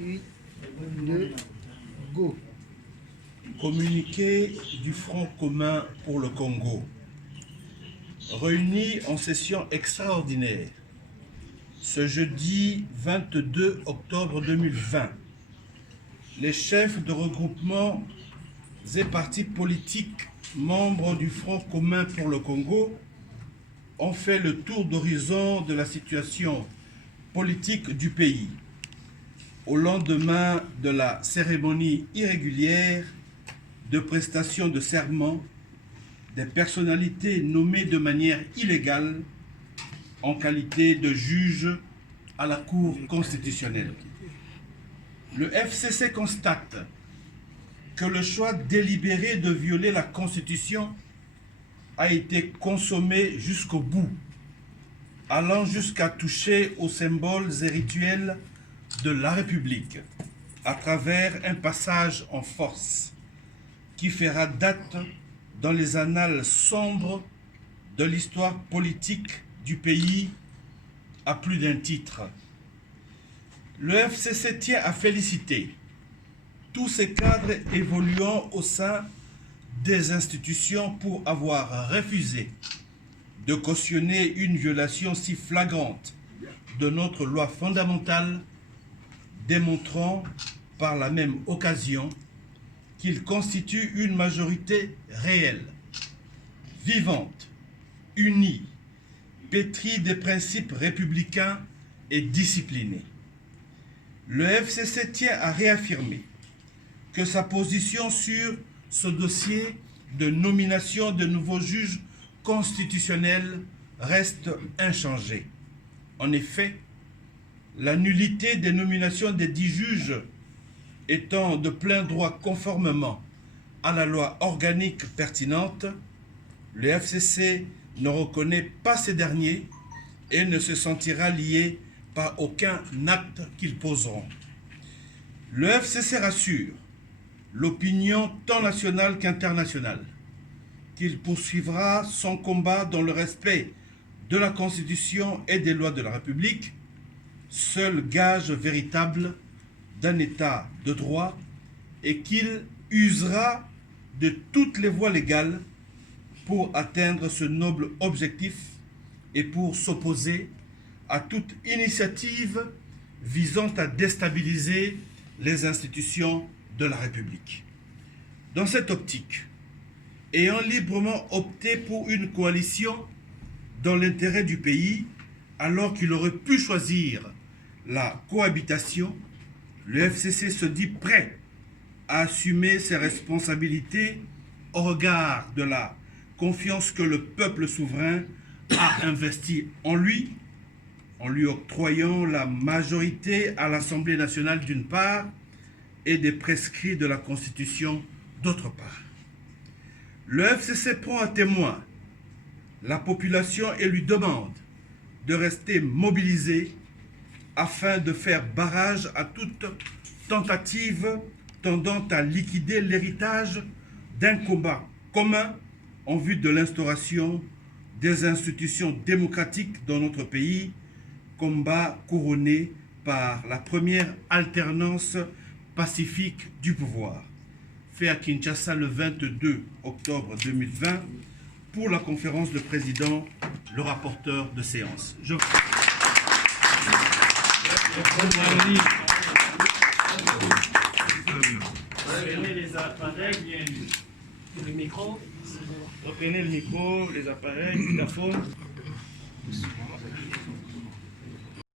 1, 2, go. Communiqué du Front commun pour le Congo. Réunis en session extraordinaire ce jeudi 22 octobre 2020, les chefs de regroupements et partis politiques membres du Front commun pour le Congo ont fait le tour d'horizon de la situation politique du pays au lendemain de la cérémonie irrégulière de prestation de serment des personnalités nommées de manière illégale en qualité de juge à la Cour constitutionnelle. Le FCC constate que le choix délibéré de violer la Constitution a été consommé jusqu'au bout, allant jusqu'à toucher aux symboles et rituels de la République à travers un passage en force qui fera date dans les annales sombres de l'histoire politique du pays à plus d'un titre. Le FCC tient à féliciter tous ces cadres évoluant au sein des institutions pour avoir refusé de cautionner une violation si flagrante de notre loi fondamentale, démontrant par la même occasion qu'il constitue une majorité réelle, vivante, unie, pétrie des principes républicains et disciplinée. Le FCC tient à réaffirmer que sa position sur ce dossier de nomination de nouveaux juges constitutionnels reste inchangée. En effet, la nullité des nominations des 10 juges étant de plein droit conformément à la loi organique pertinente, le FCC ne reconnaît pas ces derniers et ne se sentira lié par aucun acte qu'ils poseront. Le FCC rassure l'opinion tant nationale qu'internationale qu'il poursuivra son combat dans le respect de la Constitution et des lois de la République, seul gage véritable d'un État de droit, et qu'il usera de toutes les voies légales pour atteindre ce noble objectif et pour s'opposer à toute initiative visant à déstabiliser les institutions de la République. Dans cette optique, ayant librement opté pour une coalition dans l'intérêt du pays, alors qu'il aurait pu choisir la cohabitation, le FCC se dit prêt à assumer ses responsabilités au regard de la confiance que le peuple souverain a investie en lui octroyant la majorité à l'Assemblée nationale d'une part et des prescrits de la Constitution d'autre part. Le FCC prend à témoin la population et lui demande de rester mobilisée afin de faire barrage à toute tentative tendant à liquider l'héritage d'un combat commun en vue de l'instauration des institutions démocratiques dans notre pays, combat couronné par la première alternance pacifique du pouvoir. Fait à Kinshasa le 22 octobre 2020 pour la conférence de présidents, le rapporteur de séance. Reprenez les appareils, le micro. Reprenez le micro, les appareils, le microphone.